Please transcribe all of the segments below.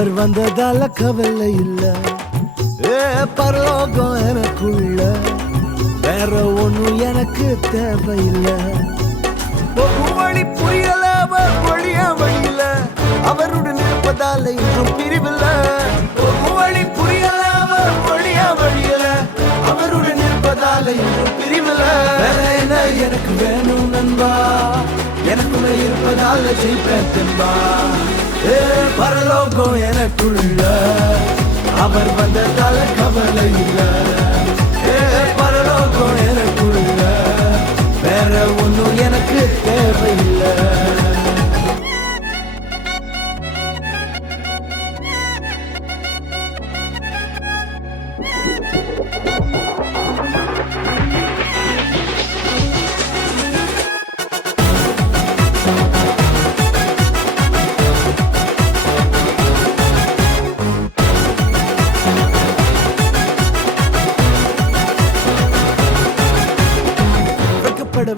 அவர் வந்ததால கவலை இல்ல. பரலோகம் எனக்குள்ள, வேற ஒண்ணும் எனக்கு தேவையில்லை. வழி புரியல, அவர் வழியா வழியில, அவருடன் இருப்பதால இன்றும் பிரிவில்ல. வழி புரியல, அவர் வழியா வழியில, அவருடன் இருப்பதால இன்றும் பிரிவில்ல. வேற என்ன எனக்கு வேணும் நண்பா, எனக்குள்ள இருப்பதால ஜெயிப்பேன் தென்பா. பரலோகம் எனக்குள்ள, அவர் வந்ததால கவலை இல்ல. பரலோகம் எனக்குள்ள, வேற ஒண்ணும் எனக்கு தேவையில்லை.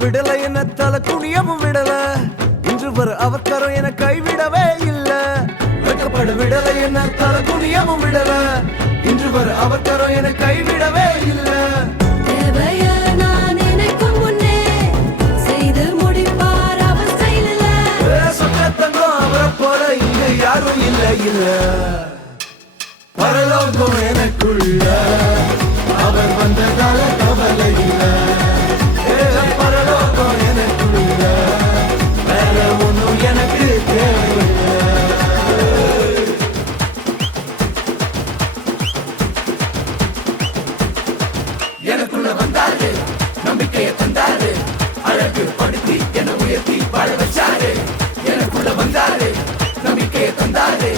விடல என்ன தலை குனியவும் விடல, இன்று வர அவர் கரம் என கைவிடவே இல்ல. வெட்கப்பட விடல என்ன தலை குனியவும் விடல, இன்று வர அவர் கரம் என கைவிடவே இல்ல. சொக்கத்தங்கம் அவரை போல இங்க யாரும் இல்ல இல்ல. பரலோகம் எனக்குள்ள, அவர் வந்ததால கவலை இல்ல. பரலோகம் எனக்குள்ள, வேற ஒண்ணும் எனக்கு தேவையில்லை. எனக்குள்ள வந்தாரு, நம்பிக்கையை தந்தாரு, அழகு படுத்தி என உயர்த்தி வாழ வச்சாரு. எனக்குள்ள வந்தாரு, நம்பிக்கையை தந்தாரு,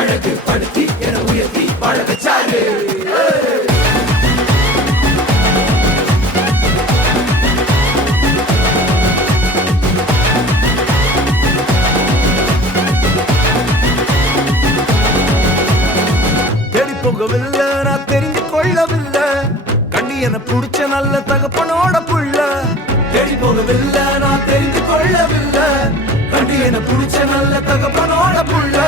அழகு படுத்தி என உயர்த்தி வாழ வச்சாரு. போகவில்லை, நான் தெரிந்து கொள்ளவில்லை, கண்ணி என புடிச்ச நல்ல தகப்பனோட புள்ள. தேடி போகவில்லை, நான் தெரிந்து கொள்ளவில்லை, கண்ணி என புடிச்ச நல்ல தகப்பனோட புள்ள.